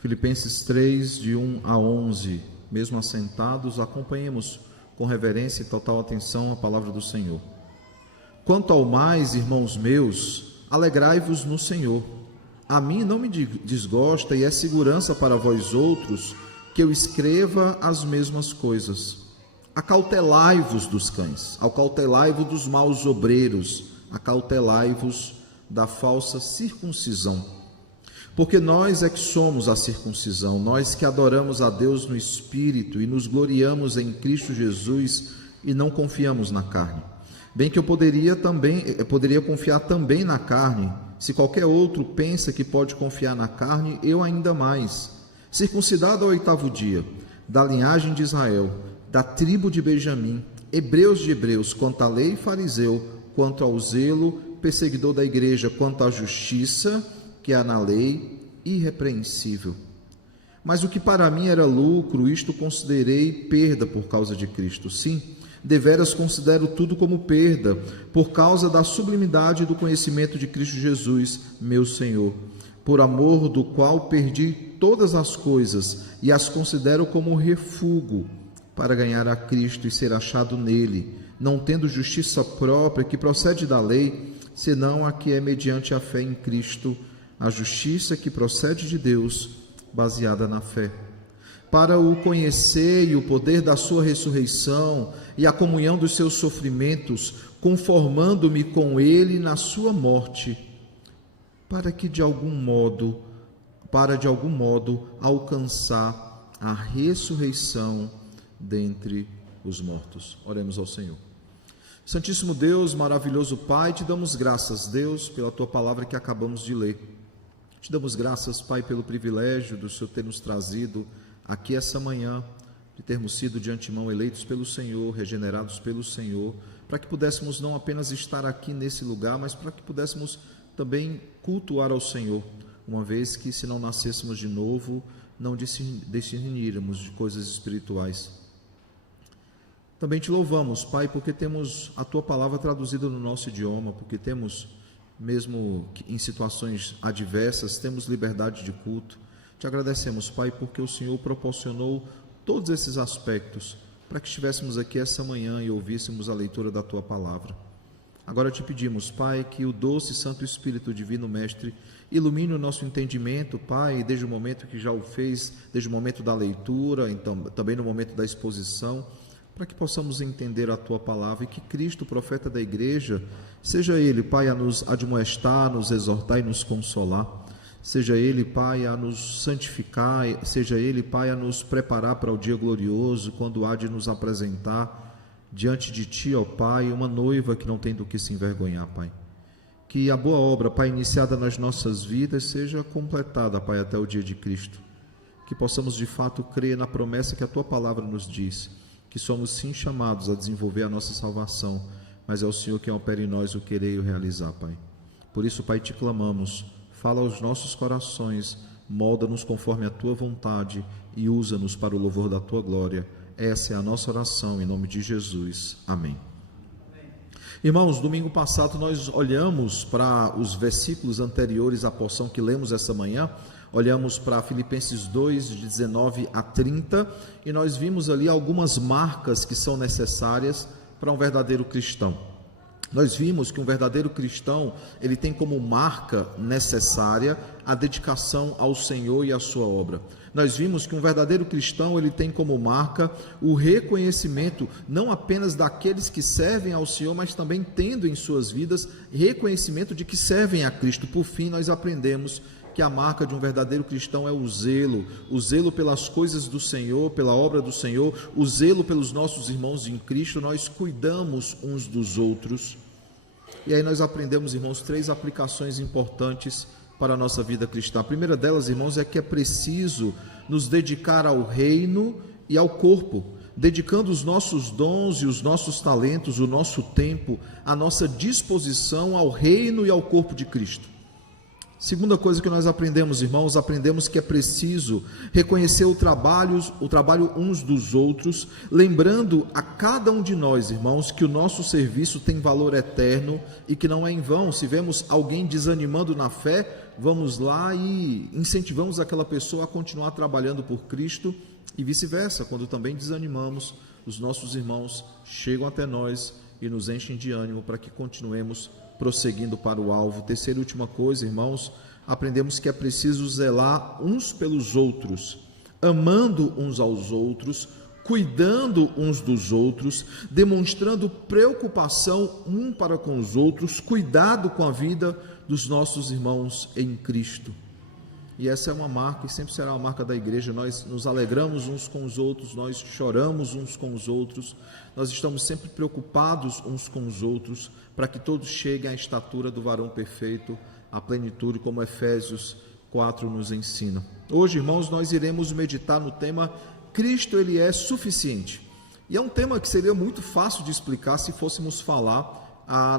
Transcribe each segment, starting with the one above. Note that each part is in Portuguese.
Filipenses 3, de 1 a 11. Mesmo assentados, acompanhemos com reverência e total atenção a palavra do Senhor. Quanto ao mais, irmãos meus, alegrai-vos no Senhor. A mim não me desgosta e é segurança para vós outros que eu escreva as mesmas coisas. Acautelai-vos dos cães, acautelai-vos dos maus obreiros, acautelai-vos da falsa circuncisão. Porque nós é que somos a circuncisão, nós que adoramos a Deus no Espírito e nos gloriamos em Cristo Jesus e não confiamos na carne. Bem que eu poderia confiar também na carne. Se qualquer outro pensa que pode confiar na carne, eu ainda mais. Circuncidado ao 8º dia, da linhagem de Israel, da tribo de Benjamim, hebreus de hebreus, quanto à lei, fariseu, quanto ao zelo, perseguidor da igreja, quanto à justiça que há na lei, irrepreensível. Mas o que para mim era lucro, isto considerei perda por causa de Cristo. Sim, deveras considero tudo como perda, por causa da sublimidade do conhecimento de Cristo Jesus, meu Senhor, por amor do qual perdi todas as coisas e as considero como refúgio, para ganhar a Cristo e ser achado nele, não tendo justiça própria que procede da lei, senão a que é mediante a fé em Cristo, a justiça que procede de Deus, baseada na fé. Para o conhecer e o poder da sua ressurreição e a comunhão dos seus sofrimentos, conformando-me com ele na sua morte, para de algum modo alcançar a ressurreição dentre os mortos. Oremos ao Senhor. Santíssimo Deus, maravilhoso Pai, te damos graças, Deus, pela tua palavra que acabamos de ler. Te damos graças, Pai, pelo privilégio do Senhor ter nos trazido aqui essa manhã, de termos sido de antemão eleitos pelo Senhor, regenerados pelo Senhor, para que pudéssemos não apenas estar aqui nesse lugar, mas para que pudéssemos também cultuar ao Senhor, uma vez que se não nascêssemos de novo, não discerníamos de coisas espirituais. Também te louvamos, Pai, porque temos a tua palavra traduzida no nosso idioma, porque temos, mesmo em situações adversas, temos liberdade de culto. Te agradecemos, Pai, porque o Senhor proporcionou todos esses aspectos para que estivéssemos aqui essa manhã e ouvíssemos a leitura da tua palavra. Agora te pedimos, Pai, que o doce Santo Espírito Divino Mestre ilumine o nosso entendimento, Pai, desde o momento que já o fez, desde o momento da leitura, então também no momento da exposição, para que possamos entender a tua palavra e que Cristo, profeta da igreja, seja ele, Pai, a nos admoestar, a nos exortar e nos consolar, seja ele, Pai, a nos santificar, seja ele, Pai, a nos preparar para o dia glorioso, quando há de nos apresentar diante de ti, ó Pai, uma noiva que não tem do que se envergonhar, Pai. Que a boa obra, Pai, iniciada nas nossas vidas, seja completada, Pai, até o dia de Cristo. Que possamos de fato crer na promessa que a tua palavra nos diz, que somos sim chamados a desenvolver a nossa salvação, mas é o Senhor quem opera em nós o querer e o realizar, Pai. Por isso, Pai, te clamamos, fala aos nossos corações, molda-nos conforme a tua vontade e usa-nos para o louvor da tua glória. Essa é a nossa oração, em nome de Jesus. Amém. Irmãos, domingo passado nós olhamos para os versículos anteriores à porção que lemos essa manhã, olhamos para Filipenses 2, de 19 a 30, e nós vimos ali algumas marcas que são necessárias para um verdadeiro cristão. Nós vimos que um verdadeiro cristão, ele tem como marca necessária a dedicação ao Senhor e à sua obra. Nós vimos que um verdadeiro cristão, ele tem como marca o reconhecimento, não apenas daqueles que servem ao Senhor, mas também tendo em suas vidas reconhecimento de que servem a Cristo. Por fim, nós aprendemos que a marca de um verdadeiro cristão é o zelo pelas coisas do Senhor, pela obra do Senhor, o zelo pelos nossos irmãos em Cristo. Nós cuidamos uns dos outros. E aí nós aprendemos, irmãos, 3 aplicações importantes para a nossa vida cristã. A primeira delas, irmãos, é que é preciso nos dedicar ao reino e ao corpo, dedicando os nossos dons e os nossos talentos, o nosso tempo, a nossa disposição ao reino e ao corpo de Cristo. Segunda coisa que nós aprendemos, irmãos, aprendemos que é preciso reconhecer o trabalho uns dos outros, lembrando a cada um de nós, irmãos, que o nosso serviço tem valor eterno e que não é em vão. Se vemos alguém desanimando na fé, vamos lá e incentivamos aquela pessoa a continuar trabalhando por Cristo e vice-versa. Quando também desanimamos, os nossos irmãos chegam até nós e nos enchem de ânimo para que continuemos prosseguindo para o alvo. Terceira e última coisa, irmãos, aprendemos que é preciso zelar uns pelos outros, amando uns aos outros, cuidando uns dos outros, demonstrando preocupação um para com os outros, cuidado com a vida dos nossos irmãos em Cristo. E essa é uma marca e sempre será uma marca da igreja. Nós nos alegramos uns com os outros, nós choramos uns com os outros, nós estamos sempre preocupados uns com os outros, para que todos cheguem à estatura do varão perfeito, à plenitude, como Efésios 4 nos ensina. Hoje, irmãos, nós iremos meditar no tema Cristo, Ele é suficiente. E é um tema que seria muito fácil de explicar se fôssemos falar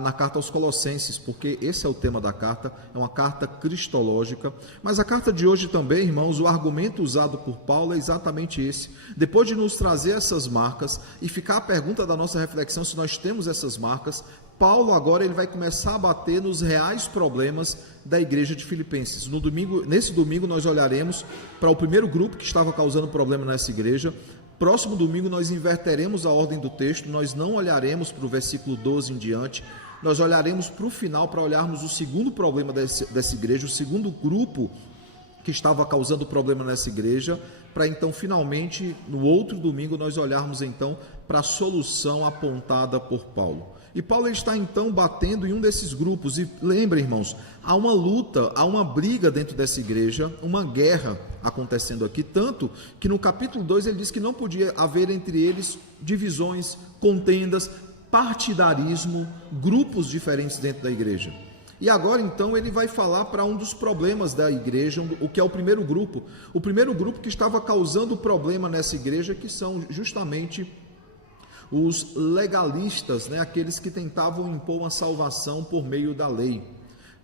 na carta aos Colossenses, porque esse é o tema da carta, é uma carta cristológica. Mas a carta de hoje também, irmãos, o argumento usado por Paulo é exatamente esse. Depois de nos trazer essas marcas e ficar a pergunta da nossa reflexão se nós temos essas marcas, Paulo agora ele vai começar a bater nos reais problemas da igreja de Filipenses. Nesse domingo nós olharemos para o primeiro grupo que estava causando problema nessa igreja. Próximo domingo nós inverteremos a ordem do texto, nós não olharemos para o versículo 12 em diante, nós olharemos para o final para olharmos o segundo problema dessa igreja, o segundo grupo que estava causando problema nessa igreja, para então finalmente no outro domingo nós olharmos então para a solução apontada por Paulo. E Paulo está então batendo em um desses grupos, e lembrem, irmãos, há uma luta, há uma briga dentro dessa igreja, uma guerra acontecendo aqui, tanto que no capítulo 2 ele diz que não podia haver entre eles divisões, contendas, partidarismo, grupos diferentes dentro da igreja. E agora então ele vai falar para um dos problemas da igreja, o que é o primeiro grupo que estava causando problema nessa igreja, que são justamente os legalistas, aqueles que tentavam impor uma salvação por meio da lei.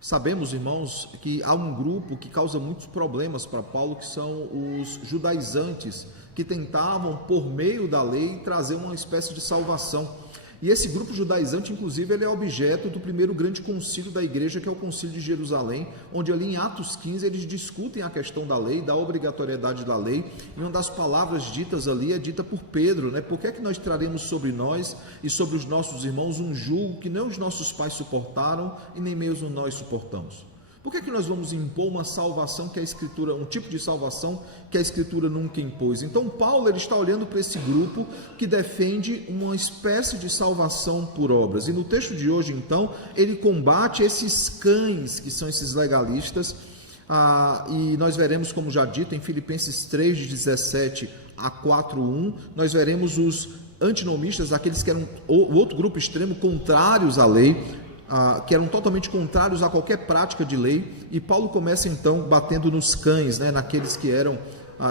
Sabemos, irmãos, que há um grupo que causa muitos problemas para Paulo, que são os judaizantes, que tentavam, por meio da lei, trazer uma espécie de salvação. E esse grupo judaizante, inclusive, ele é objeto do primeiro grande concílio da igreja, que é o concílio de Jerusalém, onde ali em Atos 15 eles discutem a questão da lei, da obrigatoriedade da lei, e uma das palavras ditas ali é dita por Pedro, Por que é que nós traremos sobre nós e sobre os nossos irmãos um jugo que nem os nossos pais suportaram e nem mesmo nós suportamos? Por que é que nós vamos impor uma salvação que a Escritura, um tipo de salvação que a Escritura nunca impôs? Então Paulo ele está olhando para esse grupo que defende uma espécie de salvação por obras. E no texto de hoje, então, ele combate esses cães que são esses legalistas. E nós veremos, como já dito, em Filipenses 3, de 17 a 4:1, nós veremos os antinomistas, aqueles que eram o outro grupo extremo, contrários à lei, que eram totalmente contrários a qualquer prática de lei, e Paulo começa então batendo nos cães, naqueles que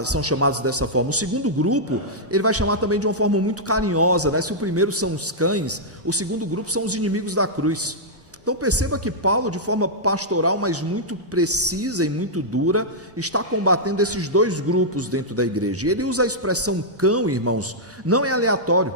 são chamados dessa forma. O segundo grupo, ele vai chamar também de uma forma muito carinhosa, Se o primeiro são os cães, o segundo grupo são os inimigos da cruz. Então perceba que Paulo, de forma pastoral, mas muito precisa e muito dura, está combatendo esses dois grupos dentro da igreja. E ele usa a expressão cão, irmãos, não é aleatório.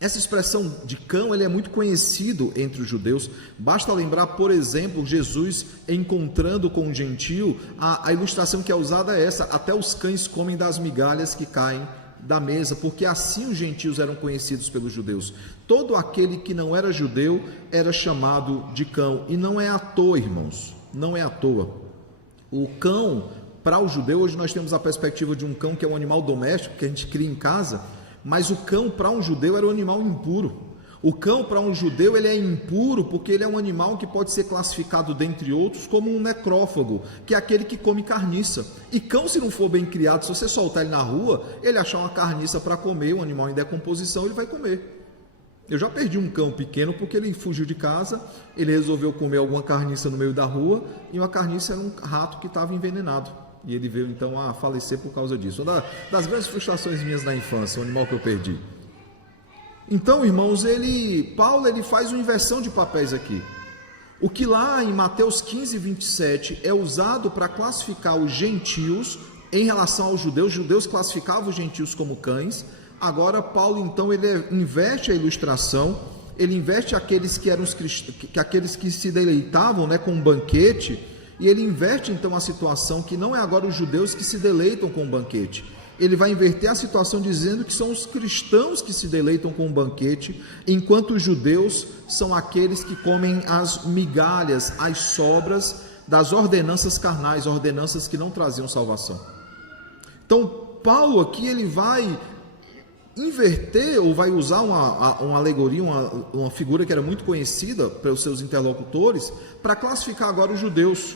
Essa expressão de cão ele é muito conhecido entre os judeus. Basta lembrar, por exemplo, Jesus encontrando com um gentio. A ilustração que é usada é essa: até os cães comem das migalhas que caem da mesa, porque assim os gentios eram conhecidos pelos judeus. Todo aquele que não era judeu era chamado de cão, e não é à toa, irmãos, não é à toa. O cão, para o judeu, hoje nós temos a perspectiva de um cão que é um animal doméstico que a gente cria em casa, mas o cão para um judeu era um animal impuro. O cão para um judeu ele é impuro porque ele é um animal que pode ser classificado, dentre outros, como um necrófago, que é aquele que come carniça. E cão, se não for bem criado, se você soltar ele na rua, ele achar uma carniça para comer, um animal em decomposição, ele vai comer. Eu já perdi um cão pequeno porque ele fugiu de casa, ele resolveu comer alguma carniça no meio da rua, e uma carniça era um rato que estava envenenado. E ele veio então a falecer por causa disso. Uma das grandes frustrações minhas na infância, o animal que eu perdi. Então, irmãos, Paulo faz uma inversão de papéis aqui. O que lá em Mateus 15, 27 é usado para classificar os gentios em relação aos judeus classificavam os gentios como cães. Agora Paulo então ele inverte a ilustração, ele inverte aqueles que eram aqueles que se deleitavam, né, com um banquete, e ele inverte então a situação, que não é agora os judeus que se deleitam com o banquete. Ele vai inverter a situação dizendo que são os cristãos que se deleitam com o banquete, enquanto os judeus são aqueles que comem as migalhas, as sobras das ordenanças carnais, ordenanças que não traziam salvação. Então, Paulo aqui ele vai inverter, ou vai usar uma alegoria, uma figura que era muito conhecida pelos seus interlocutores, para classificar agora os judeus.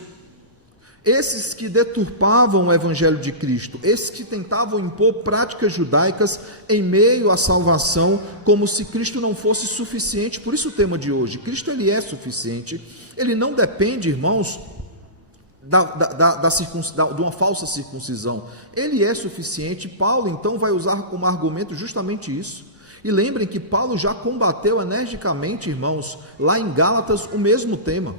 Esses que deturpavam o evangelho de Cristo, esses que tentavam impor práticas judaicas em meio à salvação, como se Cristo não fosse suficiente. Por isso o tema de hoje, Cristo ele é suficiente, ele não depende, irmãos, de uma falsa circuncisão, ele é suficiente. Paulo então vai usar como argumento justamente isso. E lembrem que Paulo já combateu energicamente, irmãos, lá em Gálatas, o mesmo tema.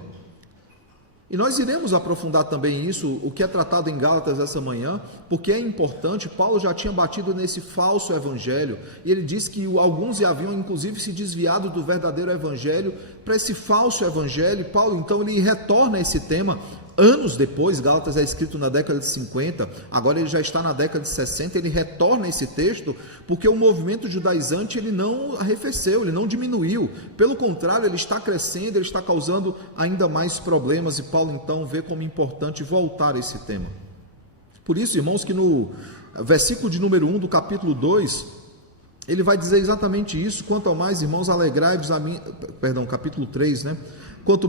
E nós iremos aprofundar também isso, o que é tratado em Gálatas essa manhã, porque é importante. Paulo já tinha batido nesse falso evangelho, e ele diz que alguns haviam inclusive se desviado do verdadeiro evangelho para esse falso evangelho. Paulo então ele retorna a esse tema anos depois. Gálatas é escrito na década de 50, agora ele já está na década de 60, ele retorna a esse texto, porque o movimento judaizante ele não arrefeceu, ele não diminuiu, pelo contrário, ele está crescendo, ele está causando ainda mais problemas, e Paulo então vê como importante voltar a esse tema. Por isso, irmãos, que no versículo de número 1 do capítulo 2, ele vai dizer exatamente isso: quanto ao mais, irmãos, alegrai-vos a mim, capítulo 3, né? Quanto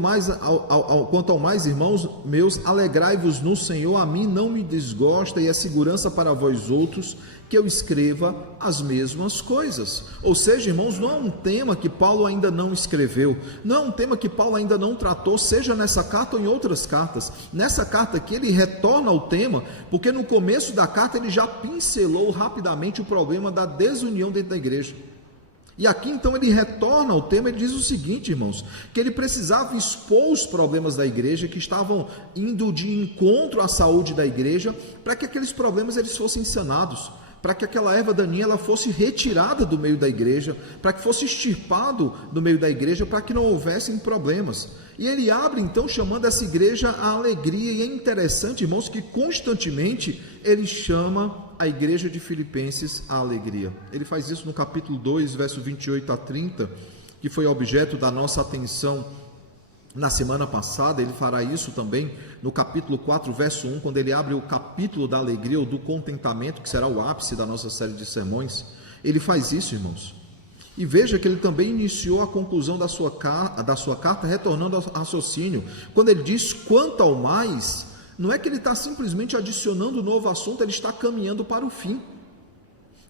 ao mais, irmãos meus, alegrai-vos no Senhor, a mim não me desgosta, e é segurança para vós outros que eu escreva as mesmas coisas. Ou seja, irmãos, não é um tema que Paulo ainda não escreveu, não é um tema que Paulo ainda não tratou, seja nessa carta ou em outras cartas. Nessa carta aqui ele retorna ao tema, porque no começo da carta ele já pincelou rapidamente o problema da desunião dentro da igreja. E aqui então ele retorna ao tema, ele diz o seguinte, irmãos, que ele precisava expor os problemas da igreja, que estavam indo de encontro à saúde da igreja, para que aqueles problemas eles fossem sanados, para que aquela erva daninha ela fosse retirada do meio da igreja, para que fosse extirpado do meio da igreja, para que não houvessem problemas. E ele abre então chamando essa igreja à alegria, e é interessante, irmãos, que constantemente ele chama a igreja de Filipenses à alegria. Ele faz isso no capítulo 2, verso 28 a 30, que foi objeto da nossa atenção na semana passada. Ele fará isso também no capítulo 4, verso 1, quando ele abre o capítulo da alegria ou do contentamento, que será o ápice da nossa série de sermões. Ele faz isso, irmãos. E veja que ele também iniciou a conclusão da sua carta, retornando ao raciocínio, quando ele diz quanto ao mais. Não é que ele está simplesmente adicionando um novo assunto, ele está caminhando para o fim.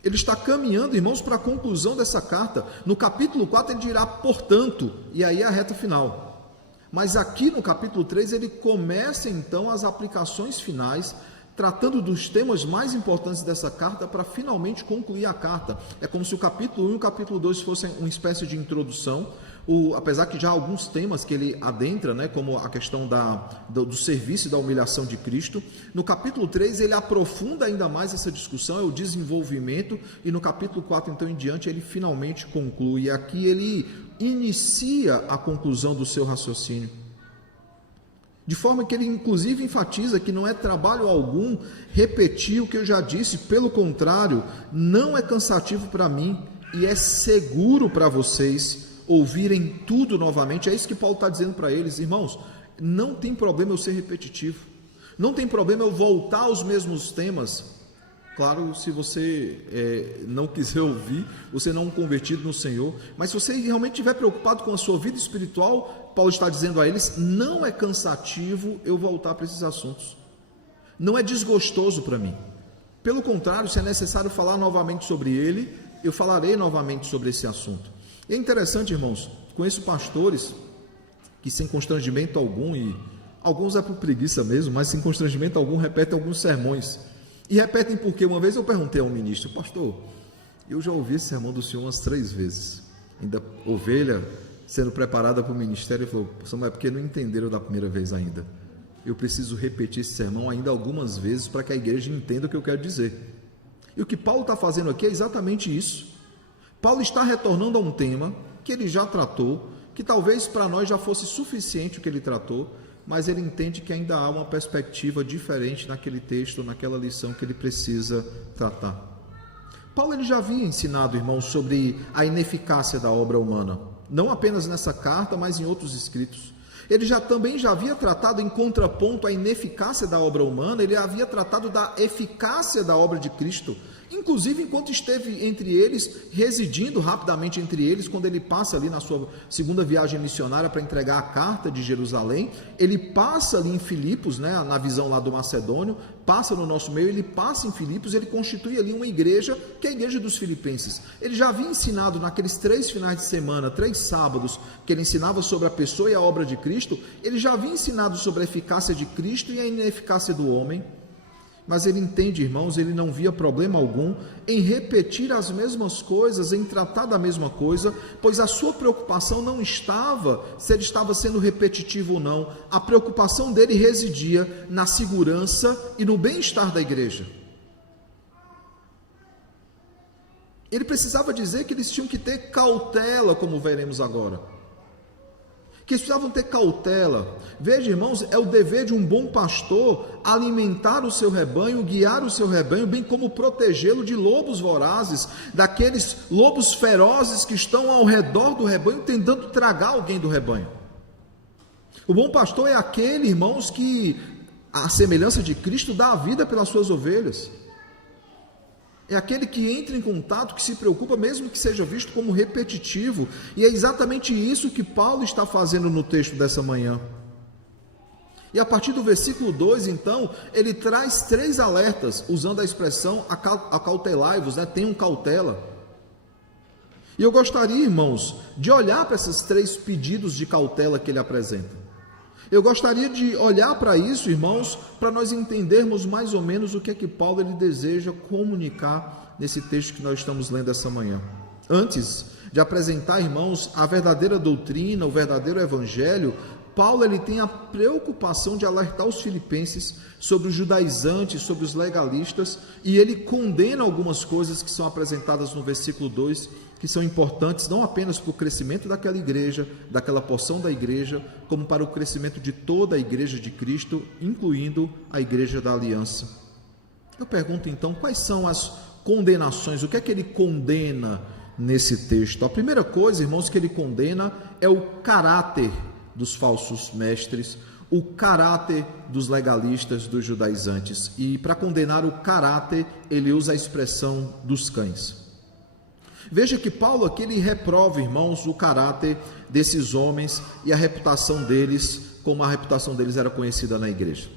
Ele está caminhando, irmãos, para a conclusão dessa carta. No capítulo 4 ele dirá portanto, e aí é a reta final. Mas aqui no capítulo 3 ele começa então as aplicações finais, tratando dos temas mais importantes dessa carta, para finalmente concluir a carta. É como se o capítulo 1 e o capítulo 2 fossem uma espécie de introdução, apesar que já há alguns temas que ele adentra, né, como a questão do serviço e da humilhação de Cristo. No capítulo 3 ele aprofunda ainda mais essa discussão, é o desenvolvimento, e no capítulo 4 então em diante ele finalmente conclui. E aqui ele inicia a conclusão do seu raciocínio, de forma que ele inclusive enfatiza que não é trabalho algum repetir o que eu já disse, pelo contrário, não é cansativo para mim e é seguro para vocês ouvirem tudo novamente. É isso que Paulo está dizendo para eles, irmãos, não tem problema eu ser repetitivo, não tem problema eu voltar aos mesmos temas. Claro, se você não quiser ouvir, você não é um convertido no Senhor, mas se você realmente estiver preocupado com a sua vida espiritual, Paulo está dizendo a eles, não é cansativo eu voltar para esses assuntos, não é desgostoso para mim, pelo contrário, se é necessário falar novamente sobre ele, eu falarei novamente sobre esse assunto. E é interessante, irmãos, conheço pastores que sem constrangimento algum, e alguns é por preguiça mesmo, mas sem constrangimento algum repetem alguns sermões. E repetem porque uma vez eu perguntei a um ministro, pastor, eu já ouvi esse sermão do senhor umas 3 vezes, ainda ovelha sendo preparada para o ministério, ele falou: Samuel, é porque não entenderam da primeira vez ainda. Eu preciso repetir esse sermão ainda algumas vezes para que a igreja entenda o que eu quero dizer. E o que Paulo está fazendo aqui é exatamente isso. Paulo está retornando a um tema que ele já tratou, que talvez para nós já fosse suficiente o que ele tratou, mas ele entende que ainda há uma perspectiva diferente naquele texto, naquela lição que ele precisa tratar. Paulo ele já havia ensinado, irmãos, sobre a ineficácia da obra humana, não apenas nessa carta, mas em outros escritos. Ele também já havia tratado em contraponto à ineficácia da obra humana, ele havia tratado da eficácia da obra de Cristo, inclusive enquanto esteve entre eles, residindo rapidamente entre eles, quando ele passa ali na sua segunda viagem missionária para entregar a carta de Jerusalém, ele passa ali em Filipos, né, na visão lá do Macedônio, passa no nosso meio, ele passa em Filipos, ele constitui ali uma igreja, que é a igreja dos filipenses. Ele já havia ensinado naqueles 3 finais de semana, 3 sábados, que ele ensinava sobre a pessoa e a obra de Cristo, ele já havia ensinado sobre a eficácia de Cristo e a ineficácia do homem. Mas ele entende, irmãos, ele não via problema algum em repetir as mesmas coisas, em tratar da mesma coisa, pois a sua preocupação não estava se ele estava sendo repetitivo ou não. A preocupação dele residia na segurança e no bem-estar da igreja. Ele precisava dizer que eles tinham que ter cautela, como veremos agora. Que eles precisavam ter cautela. Veja, irmãos, é o dever de um bom pastor alimentar o seu rebanho, guiar o seu rebanho, bem como protegê-lo de lobos vorazes, daqueles lobos ferozes que estão ao redor do rebanho tentando tragar alguém do rebanho. O bom pastor é aquele, irmãos, que, à semelhança de Cristo, dá a vida pelas suas ovelhas. É aquele que entra em contato, que se preocupa, mesmo que seja visto como repetitivo. E é exatamente isso que Paulo está fazendo no texto dessa manhã. E a partir do versículo 2, então, ele traz 3 alertas, usando a expressão acautelai-vos, né? Tenham cautela. E eu gostaria, irmãos, de olhar para esses 3 pedidos de cautela que ele apresenta. Eu gostaria de olhar para isso, irmãos, para nós entendermos mais ou menos o que é que Paulo ele deseja comunicar nesse texto que nós estamos lendo essa manhã. Antes de apresentar, irmãos, a verdadeira doutrina, o verdadeiro evangelho, Paulo ele tem a preocupação de alertar os filipenses sobre os judaizantes, sobre os legalistas, e ele condena algumas coisas que são apresentadas no versículo 2, que são importantes não apenas para o crescimento daquela igreja, daquela porção da igreja, como para o crescimento de toda a igreja de Cristo, incluindo a igreja da aliança. Eu pergunto então, quais são as condenações? O que é que ele condena nesse texto? A primeira coisa, irmãos, que ele condena é o caráter dos falsos mestres, o caráter dos legalistas, dos judaizantes. E para condenar o caráter, ele usa a expressão dos cães. Veja que Paulo aqui ele reprova, irmãos, o caráter desses homens e a reputação deles, como a reputação deles era conhecida na igreja.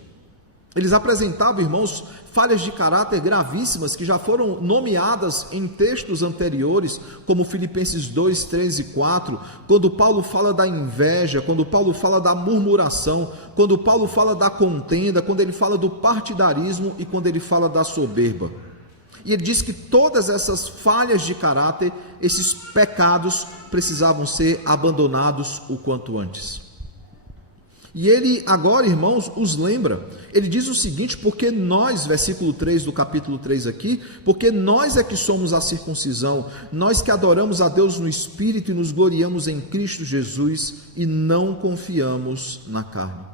Eles apresentavam, irmãos, falhas de caráter gravíssimas que já foram nomeadas em textos anteriores, como Filipenses 2, 3 e 4, quando Paulo fala da inveja, quando Paulo fala da murmuração, quando Paulo fala da contenda, quando ele fala do partidarismo e quando ele fala da soberba. E ele diz que todas essas falhas de caráter, esses pecados, precisavam ser abandonados o quanto antes. E ele agora, irmãos, os lembra. Ele diz o seguinte: porque nós, versículo 3 do capítulo 3 aqui, porque nós é que somos a circuncisão, nós que adoramos a Deus no Espírito e nos gloriamos em Cristo Jesus e não confiamos na carne.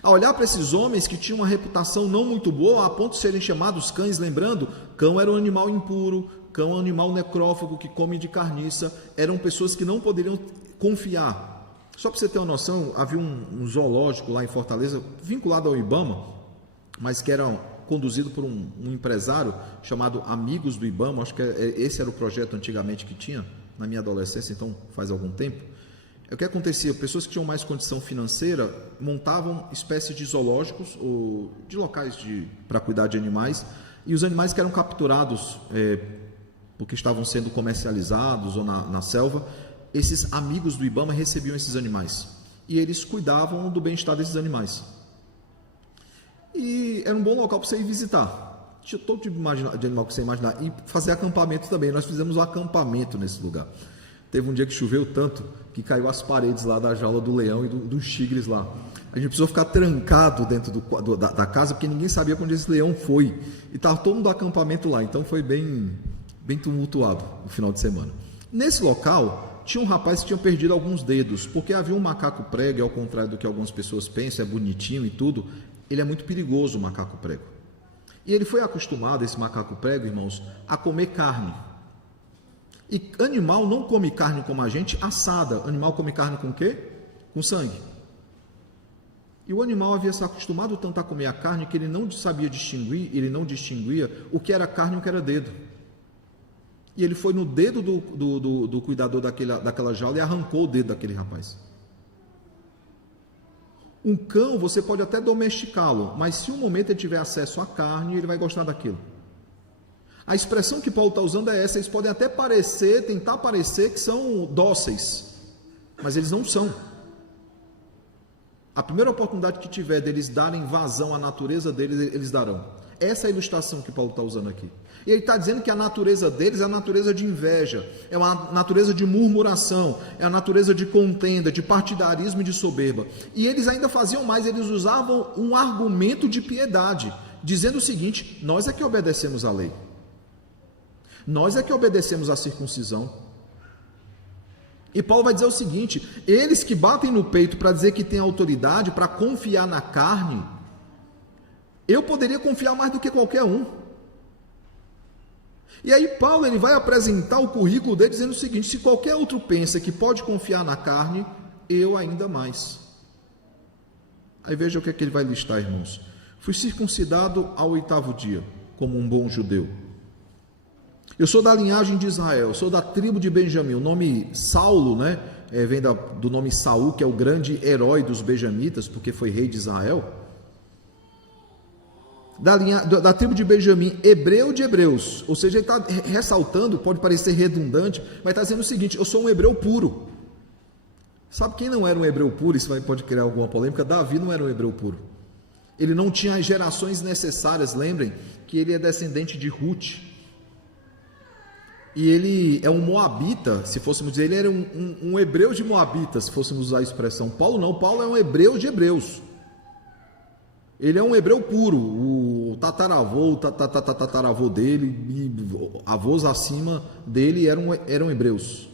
A olhar para esses homens que tinham uma reputação não muito boa, a ponto de serem chamados cães, lembrando, cão era um animal impuro, cão é um animal necrófago que come de carniça, eram pessoas que não poderiam confiar. Só para você ter uma noção, havia um zoológico lá em Fortaleza, vinculado ao IBAMA, mas que era conduzido por um empresário chamado Amigos do IBAMA, acho que esse era o projeto antigamente que tinha, na minha adolescência, então faz algum tempo. O que acontecia? Pessoas que tinham mais condição financeira montavam espécies de zoológicos ou de locais para cuidar de animais, e os animais que eram capturados porque estavam sendo comercializados ou na selva, esses amigos do IBAMA recebiam esses animais e eles cuidavam do bem-estar desses animais. E era um bom local para você ir visitar. Tinha todo tipo de animal que você imaginar, e fazer acampamento também. Nós fizemos um acampamento nesse lugar. Teve um dia que choveu tanto que caiu as paredes lá da jaula do leão e dos tigres lá. A gente precisou ficar trancado dentro da casa, porque ninguém sabia para onde esse leão foi. E estava todo mundo do acampamento lá, então foi bem tumultuado no final de semana. Nesse local, tinha um rapaz que tinha perdido alguns dedos, porque havia um macaco prego, e ao contrário do que algumas pessoas pensam, é bonitinho e tudo, ele é muito perigoso, o macaco prego. E ele foi acostumado, esse macaco prego, irmãos, a comer carne. E animal não come carne como a gente assada. Animal come carne com o quê? Com sangue. E o animal havia se acostumado tanto a comer a carne que ele não sabia distinguir, ele não distinguia o que era carne e o que era dedo. E ele foi no dedo do cuidador daquela jaula e arrancou o dedo daquele rapaz. Um cão, você pode até domesticá-lo, mas se um momento ele tiver acesso à carne, ele vai gostar daquilo. A expressão que Paulo está usando é essa: eles podem até tentar parecer que são dóceis, mas eles não são. A primeira oportunidade que tiver deles darem vazão à natureza deles, eles darão. Essa é a ilustração que Paulo está usando aqui. E ele está dizendo que a natureza deles é a natureza de inveja, é uma natureza de murmuração, é a natureza de contenda, de partidarismo e de soberba. E eles ainda faziam mais, eles usavam um argumento de piedade, dizendo o seguinte: nós é que obedecemos à lei. Nós é que obedecemos à circuncisão. E Paulo vai dizer o seguinte: eles que batem no peito para dizer que têm autoridade, para confiar na carne, eu poderia confiar mais do que qualquer um. E aí Paulo ele vai apresentar o currículo dele dizendo o seguinte: se qualquer outro pensa que pode confiar na carne, eu ainda mais. Aí veja o que é que ele vai listar, irmãos. Fui circuncidado ao 8º dia, como um bom judeu. Eu sou da linhagem de Israel, sou da tribo de Benjamim. O nome Saulo, né, vem do nome Saul, que é o grande herói dos benjamitas, porque foi rei de Israel. Da tribo de Benjamim, hebreu de hebreus. Ou seja, ele está ressaltando, pode parecer redundante, mas está dizendo o seguinte: eu sou um hebreu puro. Sabe quem não era um hebreu puro? Isso pode criar alguma polêmica. Davi não era um hebreu puro. Ele não tinha as gerações necessárias. Lembrem que ele é descendente de Ruth. E ele é um moabita, se fôssemos dizer, ele era um hebreu de moabitas, se fôssemos usar a expressão. Paulo não, Paulo é um hebreu de hebreus. Ele é um hebreu puro. O tataravô dele, e avós acima dele eram hebreus.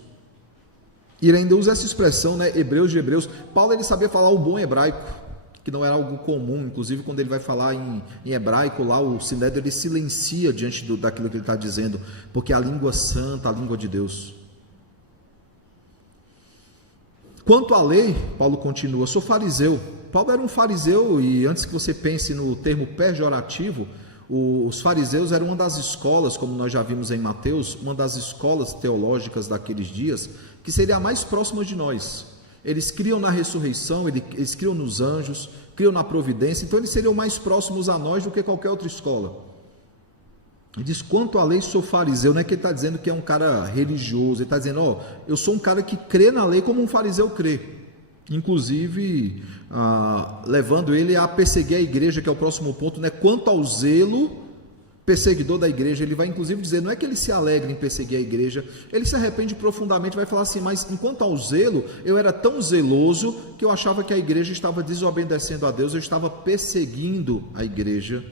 E ele ainda usa essa expressão, né, hebreus de hebreus. Paulo ele sabia falar o bom hebraico, que não era algo comum. Inclusive quando ele vai falar em hebraico lá, o Sinédrio ele silencia diante daquilo que ele está dizendo, porque a língua santa, a língua de Deus. Quanto à lei, Paulo continua: sou fariseu. Paulo era um fariseu, e antes que você pense no termo pejorativo, os fariseus eram uma das escolas, como nós já vimos em Mateus, uma das escolas teológicas daqueles dias, que seria a mais próxima de nós. Eles criam na ressurreição, eles criam nos anjos, criam na providência, então eles seriam mais próximos a nós do que qualquer outra escola. Ele diz: quanto à lei, sou fariseu. Não é que ele está dizendo que é um cara religioso, ele está dizendo: eu sou um cara que crê na lei como um fariseu crê. Inclusive, levando ele a perseguir a igreja, que é o próximo ponto, né? Quanto ao zelo perseguidor da igreja, ele vai inclusive dizer, não é que ele se alegre em perseguir a igreja, ele se arrepende profundamente, vai falar assim: mas enquanto ao zelo, eu era tão zeloso que eu achava que a igreja estava desobedecendo a Deus, eu estava perseguindo a igreja.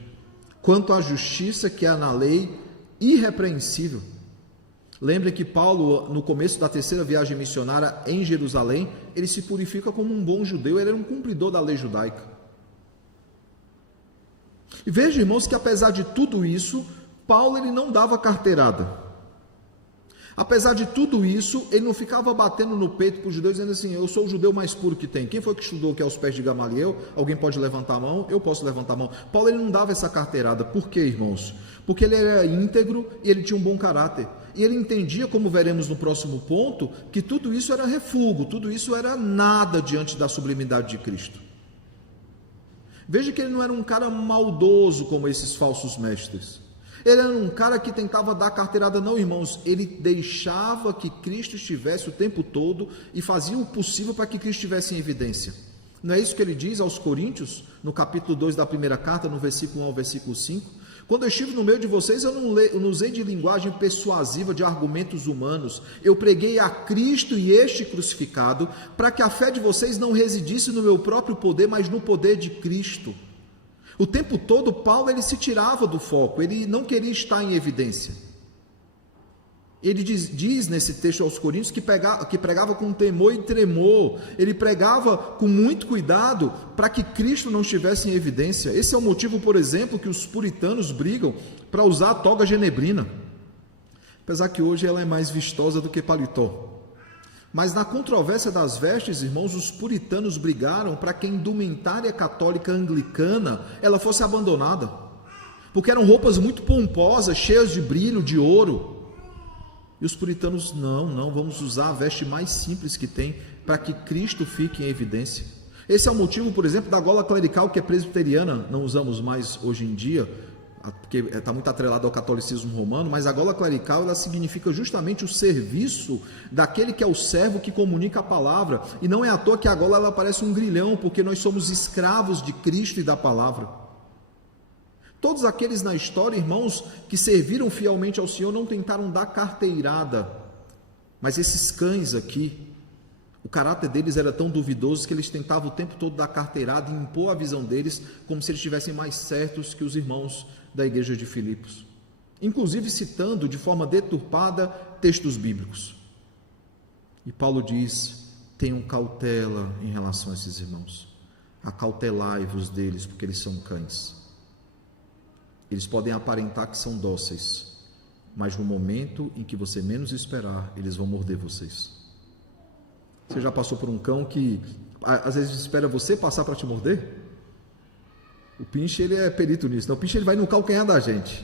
Quanto à justiça que há na lei, irrepreensível. Lembre que Paulo, no começo da 3ª viagem missionária em Jerusalém, ele se purifica como um bom judeu, ele era um cumpridor da lei judaica. E veja, irmãos, que apesar de tudo isso, Paulo ele não dava carteirada. Apesar de tudo isso, ele não ficava batendo no peito para os judeus, dizendo assim: eu sou o judeu mais puro que tem. Quem foi que estudou aqui aos pés de Gamaliel? Alguém pode levantar a mão? Eu posso levantar a mão. Paulo ele não dava essa carteirada. Por quê, irmãos? Porque ele era íntegro e ele tinha um bom caráter. E ele entendia, como veremos no próximo ponto, que tudo isso era refúgio, tudo isso era nada diante da sublimidade de Cristo. Veja que ele não era um cara maldoso como esses falsos mestres. Ele era um cara que tentava dar carteirada, não, irmãos. Ele deixava que Cristo estivesse o tempo todo e fazia o possível para que Cristo estivesse em evidência. Não é isso que ele diz aos Coríntios, no capítulo 2 da primeira carta, no versículo 1 ao versículo 5? Quando eu estive no meio de vocês, eu não usei de linguagem persuasiva, de argumentos humanos. Eu preguei a Cristo e este crucificado, para que a fé de vocês não residisse no meu próprio poder, mas no poder de Cristo. O tempo todo, Paulo ele se tirava do foco, ele não queria estar em evidência. Ele diz nesse texto aos Coríntios que pregava com temor e tremor, ele pregava com muito cuidado para que Cristo não estivesse em evidência. Esse é o motivo, por exemplo, que os puritanos brigam para usar a toga genebrina, apesar que hoje ela é mais vistosa do que paletó. Mas na controvérsia das vestes, irmãos, os puritanos brigaram para que a indumentária católica anglicana ela fosse abandonada, porque eram roupas muito pomposas, cheias de brilho, de ouro. E os puritanos, não, vamos usar a veste mais simples que tem para que Cristo fique em evidência. Esse é o motivo, por exemplo, da gola clerical, que é presbiteriana, não usamos mais hoje em dia, porque está muito atrelado ao catolicismo romano, mas a gola clerical ela significa justamente o serviço daquele que é o servo que comunica a palavra. E não é à toa que a gola ela parece um grilhão, porque nós somos escravos de Cristo e da palavra. Todos aqueles na história, irmãos, que serviram fielmente ao Senhor, não tentaram dar carteirada, mas esses cães aqui, o caráter deles era tão duvidoso que eles tentavam o tempo todo dar carteirada e impor a visão deles, como se eles estivessem mais certos que os irmãos da igreja de Filipos, inclusive citando de forma deturpada textos bíblicos. E Paulo diz: tenham cautela em relação a esses irmãos, acautelai-vos deles, porque eles são cães. Eles podem aparentar que são dóceis, mas no momento em que você menos esperar, eles vão morder vocês. Você já passou por um cão que às vezes espera você passar para te morder? O Pinche, ele é perito nisso, né? O Pinche, ele vai no calcanhar da gente.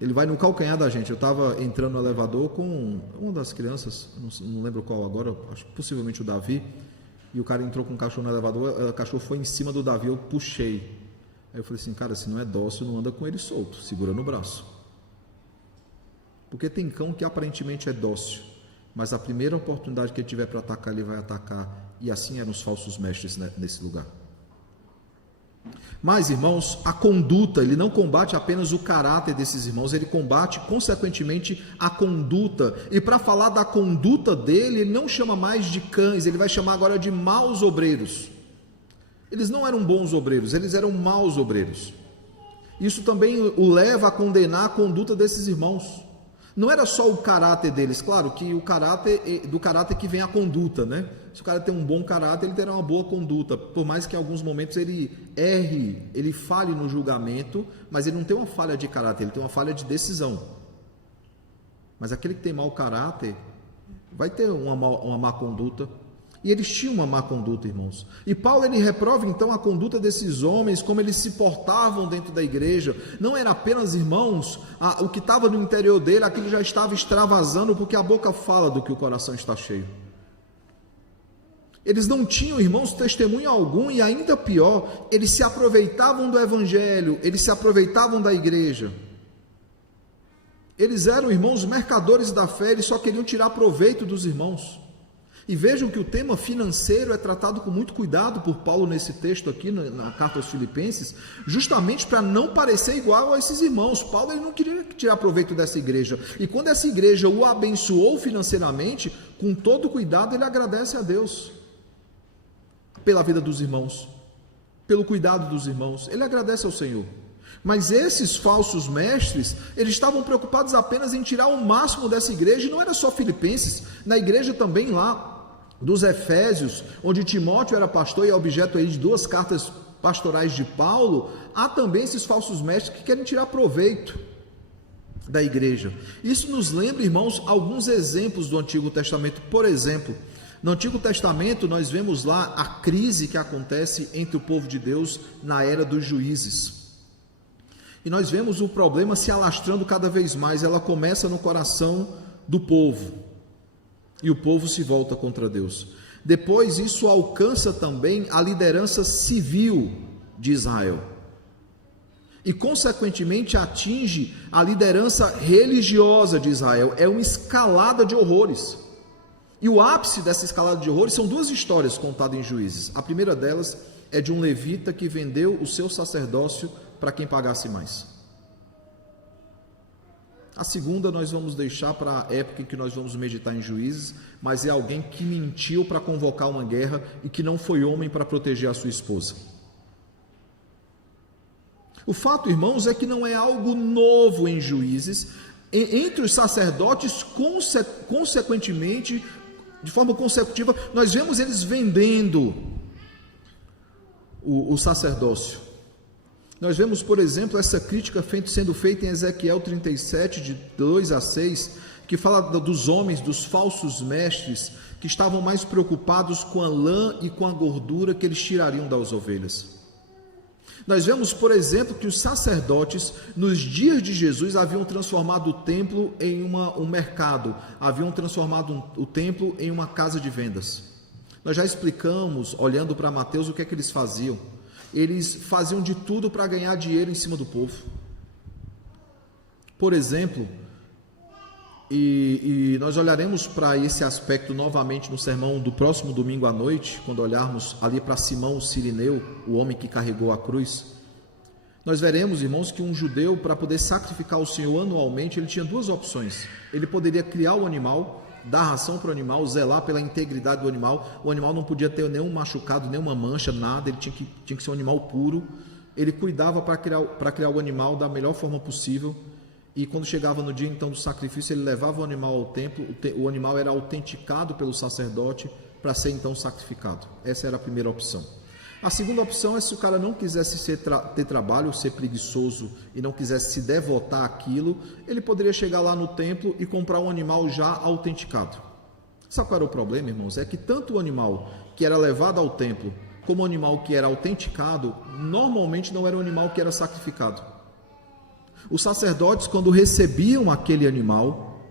Ele vai no calcanhar da gente. Eu estava entrando no elevador com uma das crianças, não lembro qual agora, acho que possivelmente o Davi, e o cara entrou com um cachorro no elevador, o cachorro foi em cima do Davi, eu puxei. Aí eu falei assim, cara, se não é dócil, não anda com ele solto, segura no braço. Porque tem cão que aparentemente é dócil, mas a primeira oportunidade que ele tiver para atacar, ele vai atacar. E assim eram os falsos mestres nesse lugar. Mas, irmãos, a conduta, ele não combate apenas o caráter desses irmãos, ele combate, consequentemente, a conduta. E para falar da conduta dele, ele não chama mais de cães, ele vai chamar agora de maus obreiros. Eles não eram bons obreiros, eles eram maus obreiros. Isso também o leva a condenar a conduta desses irmãos. Não era só o caráter deles, claro que do caráter que vem a conduta, né? Se o cara tem um bom caráter, ele terá uma boa conduta, por mais que em alguns momentos ele erre, ele falhe no julgamento, mas ele não tem uma falha de caráter, ele tem uma falha de decisão. Mas aquele que tem mau caráter vai ter uma má conduta. E eles tinham uma má conduta, irmãos. E Paulo ele reprova então a conduta desses homens, como eles se portavam dentro da igreja. Não era apenas, irmãos, o que estava no interior dele, aquilo já estava extravasando, porque a boca fala do que o coração está cheio. Eles não tinham, irmãos, testemunho algum, e ainda pior, eles se aproveitavam do evangelho, eles se aproveitavam da igreja. Eles eram, irmãos, mercadores da fé, eles só queriam tirar proveito dos irmãos. E vejam que o tema financeiro é tratado com muito cuidado por Paulo nesse texto aqui, na carta aos Filipenses, justamente para não parecer igual a esses irmãos. Paulo ele não queria tirar proveito dessa igreja, e quando essa igreja o abençoou financeiramente, com todo cuidado ele agradece a Deus pela vida dos irmãos, pelo cuidado dos irmãos, ele agradece ao Senhor. Mas esses falsos mestres, eles estavam preocupados apenas em tirar o máximo dessa igreja, e não era só Filipenses, na igreja também lá dos Efésios, onde Timóteo era pastor e é objeto aí de 2 cartas pastorais de Paulo, há também esses falsos mestres que querem tirar proveito da igreja. Isso nos lembra, irmãos, alguns exemplos do Antigo Testamento. Por exemplo, no Antigo Testamento nós vemos lá a crise que acontece entre o povo de Deus na era dos juízes. E nós vemos o problema se alastrando cada vez mais. Ela começa no coração do povo, e o povo se volta contra Deus. Depois isso alcança também a liderança civil de Israel. E consequentemente atinge a liderança religiosa de Israel. É uma escalada de horrores. E o ápice dessa escalada de horrores são 2 histórias contadas em Juízes. A primeira delas é de um levita que vendeu o seu sacerdócio para quem pagasse mais. A segunda nós vamos deixar para a época em que nós vamos meditar em Juízes, mas é alguém que mentiu para convocar uma guerra e que não foi homem para proteger a sua esposa. O fato, irmãos, é que não é algo novo em Juízes. Entre os sacerdotes, consequentemente, de forma consecutiva, nós vemos eles vendendo o sacerdócio. Nós vemos, por exemplo, essa crítica sendo feita em Ezequiel 37, de 2 a 6, que fala dos homens, dos falsos mestres, que estavam mais preocupados com a lã e com a gordura que eles tirariam das ovelhas. Nós vemos, por exemplo, que os sacerdotes, nos dias de Jesus, haviam transformado o templo em um mercado, haviam transformado o templo em uma casa de vendas. Nós já explicamos, olhando para Mateus, o que é que eles faziam. Eles faziam de tudo para ganhar dinheiro em cima do povo. Por exemplo, e nós olharemos para esse aspecto novamente no sermão do próximo domingo à noite, quando olharmos ali para Simão o Cirineu, o homem que carregou a cruz. Nós veremos, irmãos, que um judeu, para poder sacrificar o Senhor anualmente, ele tinha duas opções. Ele poderia criar o animal, dar ração para o animal, zelar pela integridade do animal. O animal não podia ter nenhum machucado, nenhuma mancha, nada. Ele tinha que ser um animal puro. Ele cuidava para criar o animal da melhor forma possível. E quando chegava no dia então do sacrifício, ele levava o animal ao templo. O animal era autenticado pelo sacerdote para ser então sacrificado. Essa era a primeira opção. A segunda opção é se o cara não quisesse ter trabalho, ser preguiçoso e não quisesse se devotar àquilo, ele poderia chegar lá no templo e comprar um animal já autenticado. Sabe qual era o problema, irmãos? É que tanto o animal que era levado ao templo como o animal que era autenticado, normalmente não era o animal que era sacrificado. Os sacerdotes, quando recebiam aquele animal,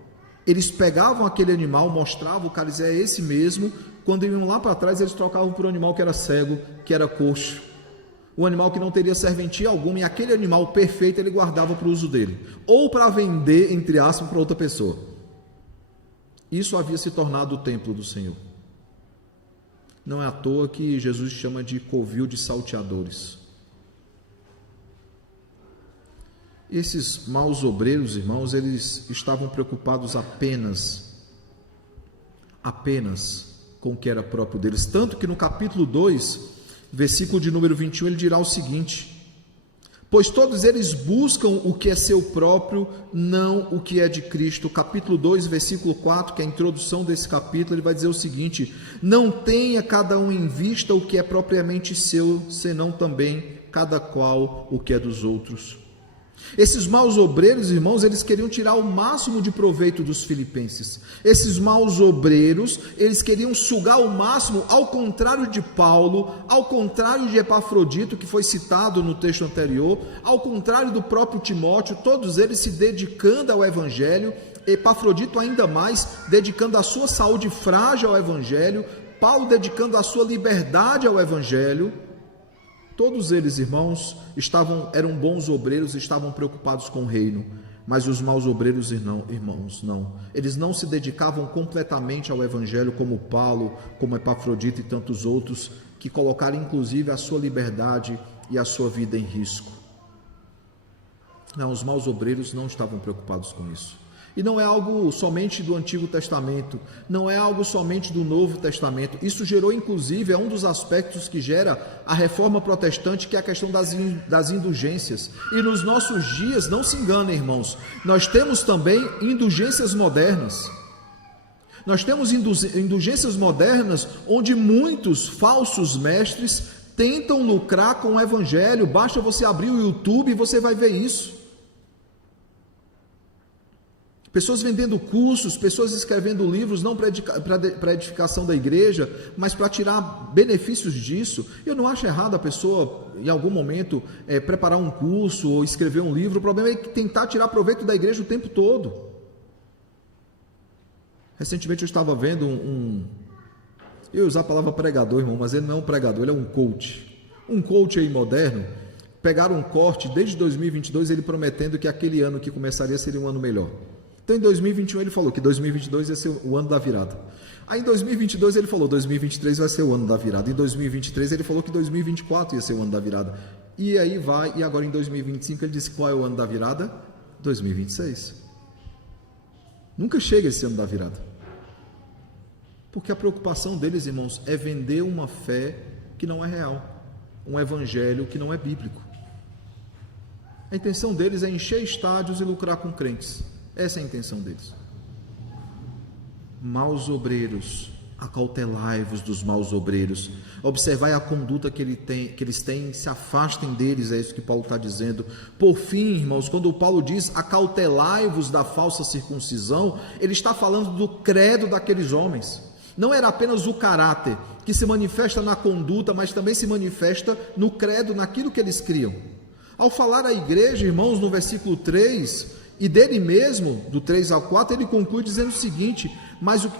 eles pegavam aquele animal, mostravam, o cara dizia, é esse mesmo. Quando iam lá para trás, eles trocavam por um animal que era cego, que era coxo, um animal que não teria serventia alguma, e aquele animal perfeito ele guardava para o uso dele, ou para vender, entre aspas, para outra pessoa. Isso havia se tornado o templo do Senhor. Não é à toa que Jesus chama de covil de salteadores. Esses maus obreiros, irmãos, eles estavam preocupados apenas com o que era próprio deles. Tanto que no capítulo 2, versículo de número 21, ele dirá o seguinte: pois todos eles buscam o que é seu próprio, não o que é de Cristo. Capítulo 2, versículo 4, que é a introdução desse capítulo, ele vai dizer o seguinte: não tenha cada um em vista o que é propriamente seu, senão também cada qual o que é dos outros. Esses maus obreiros, irmãos, eles queriam tirar o máximo de proveito dos filipenses. Esses maus obreiros, eles queriam sugar o máximo, ao contrário de Paulo, ao contrário de Epafrodito, que foi citado no texto anterior, ao contrário do próprio Timóteo, todos eles se dedicando ao Evangelho, Epafrodito ainda mais, dedicando a sua saúde frágil ao Evangelho, Paulo dedicando a sua liberdade ao Evangelho. Todos eles, irmãos, eram bons obreiros, estavam preocupados com o reino, mas os maus obreiros, irmãos, não. Eles não se dedicavam completamente ao Evangelho, como Paulo, como Epafrodito e tantos outros, que colocaram inclusive a sua liberdade e a sua vida em risco. Não, os maus obreiros não estavam preocupados com isso. E não é algo somente do Antigo Testamento, não é algo somente do Novo Testamento. Isso gerou, inclusive, é um dos aspectos que gera a reforma protestante, que é a questão das indulgências. E nos nossos dias, não se enganem, irmãos, nós temos também indulgências modernas. Nós temos indulgências modernas onde muitos falsos mestres tentam lucrar com o Evangelho. Basta você abrir o YouTube e você vai ver isso. Pessoas vendendo cursos, pessoas escrevendo livros, não para edificação da igreja, mas para tirar benefícios disso. Eu não acho errado a pessoa, em algum momento, preparar um curso ou escrever um livro. O problema é tentar tirar proveito da igreja o tempo todo. Recentemente eu estava vendo eu ia usar a palavra pregador, irmão, mas ele não é um pregador, ele é um coach. Um coach aí moderno, pegaram um corte desde 2022, ele prometendo que aquele ano que começaria seria um ano melhor. Então, em 2021, ele falou que 2022 ia ser o ano da virada. Aí, em 2022, ele falou que 2023 vai ser o ano da virada. Em 2023, ele falou que 2024 ia ser o ano da virada. E aí vai, e agora em 2025 ele disse qual é o ano da virada? 2026. Nunca chega esse ano da virada. Porque a preocupação deles, irmãos, é vender uma fé que não é real, um evangelho que não é bíblico. A intenção deles é encher estádios e lucrar com crentes. Essa é a intenção deles. Maus obreiros, acautelai-vos dos maus obreiros. Observai a conduta que eles têm, se afastem deles, é isso que Paulo está dizendo. Por fim, irmãos, quando Paulo diz acautelai-vos da falsa circuncisão, ele está falando do credo daqueles homens. Não era apenas o caráter que se manifesta na conduta, mas também se manifesta no credo, naquilo que eles criam. Ao falar à igreja, irmãos, no versículo 3, e dele mesmo, do 3 ao 4, ele conclui dizendo o seguinte,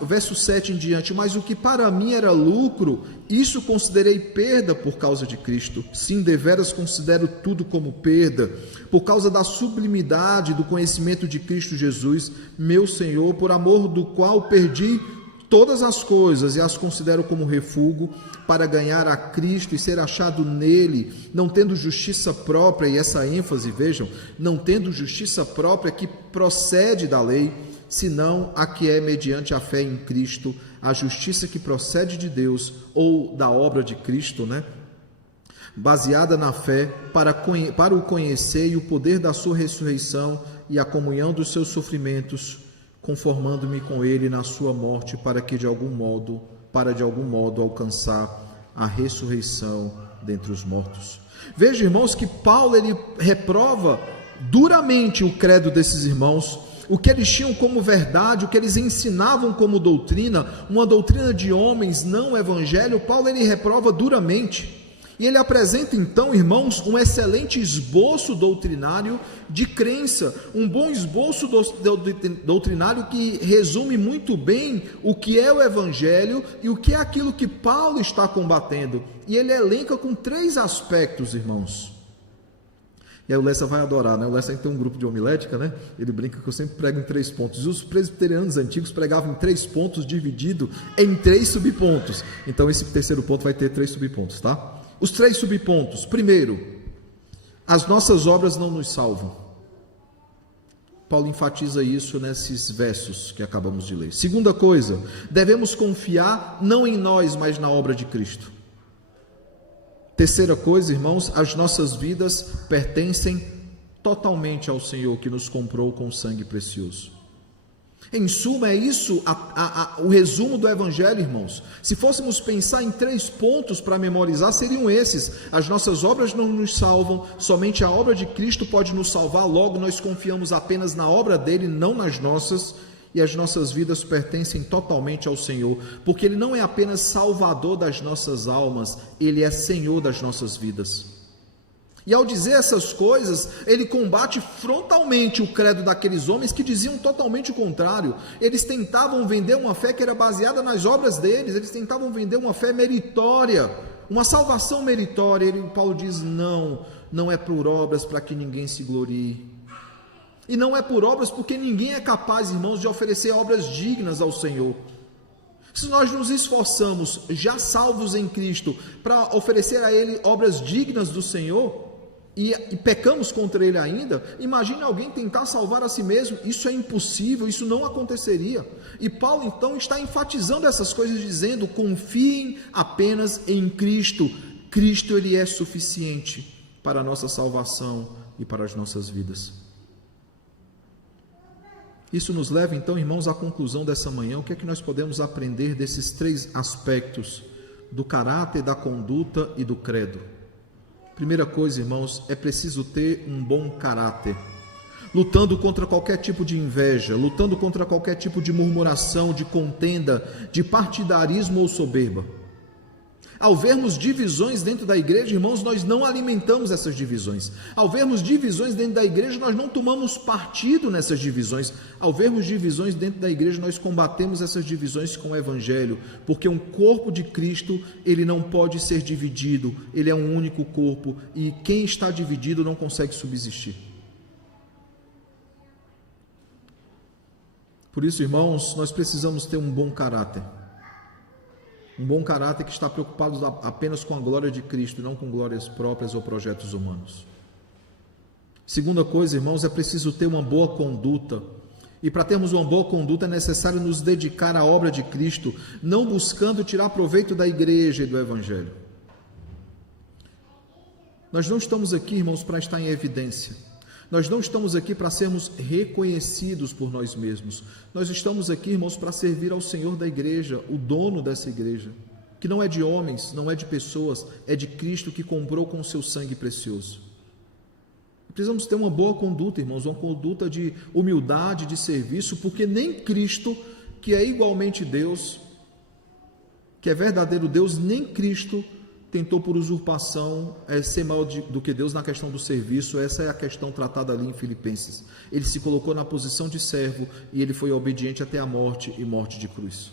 verso 7 em diante, mas o que para mim era lucro, isso considerei perda por causa de Cristo. Sim, deveras considero tudo como perda, por causa da sublimidade do conhecimento de Cristo Jesus, meu Senhor, por amor do qual perdi todas as coisas e as considero como refúgio para ganhar a Cristo e ser achado nele, não tendo justiça própria, e essa ênfase, vejam, não tendo justiça própria que procede da lei, senão a que é mediante a fé em Cristo, a justiça que procede de Deus ou da obra de Cristo, baseada na fé, para o conhecer e o poder da sua ressurreição e a comunhão dos seus sofrimentos, conformando-me com ele na sua morte, para de algum modo alcançar a ressurreição dentre os mortos. Veja, irmãos, que Paulo ele reprova duramente o credo desses irmãos, o que eles tinham como verdade, o que eles ensinavam como doutrina, uma doutrina de homens, não evangelho. Paulo ele reprova duramente. E ele apresenta então, irmãos, um excelente esboço doutrinário de crença, um bom esboço doutrinário que resume muito bem o que é o evangelho e o que é aquilo que Paulo está combatendo. E ele elenca com 3 aspectos, irmãos. E aí o Lessa vai adorar, O Lessa tem um grupo de homilética, Ele brinca que eu sempre prego em 3 pontos. E os presbiterianos antigos pregavam em 3 pontos, dividido em 3 subpontos. Então esse terceiro ponto vai ter 3 subpontos, tá? Os 3 subpontos. Primeiro, as nossas obras não nos salvam. Paulo enfatiza isso nesses versos que acabamos de ler. Segunda coisa, devemos confiar não em nós, mas na obra de Cristo. Terceira coisa, irmãos, as nossas vidas pertencem totalmente ao Senhor que nos comprou com sangue precioso. Em suma, é isso o resumo do Evangelho, irmãos. Se fôssemos pensar em 3 pontos para memorizar, seriam esses. As nossas obras não nos salvam, somente a obra de Cristo pode nos salvar, logo nós confiamos apenas na obra dele, não nas nossas, e as nossas vidas pertencem totalmente ao Senhor, porque ele não é apenas salvador das nossas almas, ele é Senhor das nossas vidas. E ao dizer essas coisas, ele combate frontalmente o credo daqueles homens que diziam totalmente o contrário. Eles tentavam vender uma fé que era baseada nas obras deles, eles tentavam vender uma fé meritória, uma salvação meritória. Paulo diz, não é por obras para que ninguém se glorie. E não é por obras porque ninguém é capaz, irmãos, de oferecer obras dignas ao Senhor. Se nós nos esforçamos, já salvos em Cristo, para oferecer a Ele obras dignas do Senhor, e pecamos contra Ele ainda, imagine alguém tentar salvar a si mesmo. Isso é impossível, isso não aconteceria. E Paulo então está enfatizando essas coisas, dizendo, confiem apenas em Cristo. Cristo ele é suficiente para a nossa salvação e para as nossas vidas. Isso nos leva então, irmãos, à conclusão dessa manhã. O que é que nós podemos aprender desses 3 aspectos do caráter, da conduta e do credo? Primeira coisa, irmãos, é preciso ter um bom caráter, lutando contra qualquer tipo de inveja, lutando contra qualquer tipo de murmuração, de contenda, de partidarismo ou soberba. Ao vermos divisões dentro da igreja, irmãos, nós não alimentamos essas divisões. Ao vermos divisões dentro da igreja, nós não tomamos partido nessas divisões. Ao vermos divisões dentro da igreja, nós combatemos essas divisões com o Evangelho, porque um corpo de Cristo, ele não pode ser dividido, ele é um único corpo, e quem está dividido não consegue subsistir. Por isso, irmãos, nós precisamos ter um bom caráter. Um bom caráter que está preocupado apenas com a glória de Cristo, não com glórias próprias ou projetos humanos. Segunda coisa, irmãos, é preciso ter uma boa conduta. E para termos uma boa conduta é necessário nos dedicar à obra de Cristo, não buscando tirar proveito da igreja e do evangelho. Nós não estamos aqui, irmãos, para estar em evidência. Nós não estamos aqui para sermos reconhecidos por nós mesmos. Nós estamos aqui, irmãos, para servir ao Senhor da igreja, o dono dessa igreja, que não é de homens, não é de pessoas, é de Cristo que comprou com o seu sangue precioso. Precisamos ter uma boa conduta, irmãos, uma conduta de humildade, de serviço, porque nem Cristo, que é igualmente Deus, que é verdadeiro Deus, nem Cristo tentou por usurpação ser maior do que Deus na questão do serviço. Essa é a questão tratada ali em Filipenses. Ele se colocou na posição de servo e ele foi obediente até a morte e morte de cruz.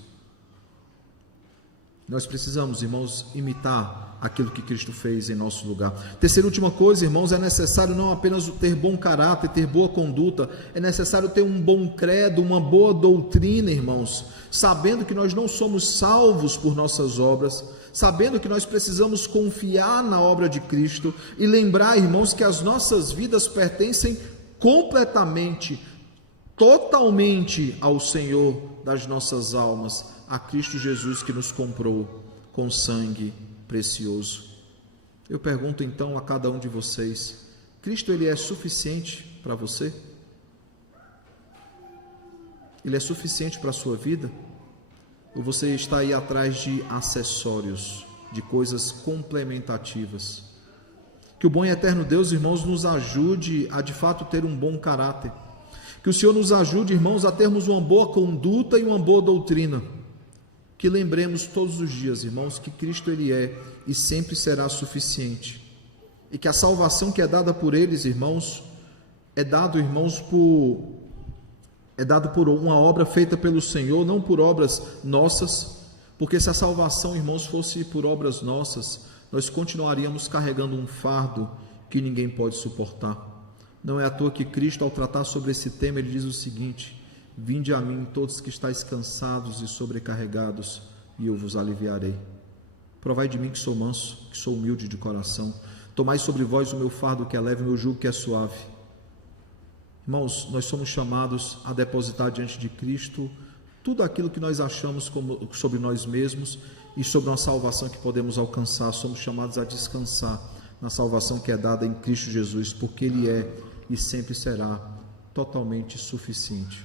Nós precisamos, irmãos, imitar aquilo que Cristo fez em nosso lugar. Terceira e última coisa, irmãos, é necessário não apenas ter bom caráter, ter boa conduta, é necessário ter um bom credo, uma boa doutrina, irmãos, sabendo que nós não somos salvos por nossas obras, sabendo que nós precisamos confiar na obra de Cristo e lembrar, irmãos, que as nossas vidas pertencem completamente, totalmente ao Senhor das nossas almas, a Cristo Jesus que nos comprou com sangue precioso. Eu pergunto então a cada um de vocês: Cristo, ele é suficiente para você? Ele é suficiente para a sua vida? Ou você está aí atrás de acessórios, de coisas complementativas? Que o bom e eterno Deus, irmãos, nos ajude a de fato ter um bom caráter. Que o Senhor nos ajude, irmãos, a termos uma boa conduta e uma boa doutrina. Que lembremos todos os dias, irmãos, que Cristo ele é e sempre será suficiente. E que a salvação que é dada por eles, irmãos, é dado por uma obra feita pelo Senhor, não por obras nossas, porque se a salvação, irmãos, fosse por obras nossas, nós continuaríamos carregando um fardo que ninguém pode suportar. Não é à toa que Cristo, ao tratar sobre esse tema, ele diz o seguinte: vinde a mim todos que estáis cansados e sobrecarregados, e eu vos aliviarei. Provai de mim que sou manso, que sou humilde de coração. Tomai sobre vós o meu fardo que é leve, o meu jugo que é suave. Irmãos, nós somos chamados a depositar diante de Cristo tudo aquilo que nós achamos sobre nós mesmos e sobre uma salvação que podemos alcançar. Somos chamados a descansar na salvação que é dada em Cristo Jesus, porque Ele é e sempre será totalmente suficiente.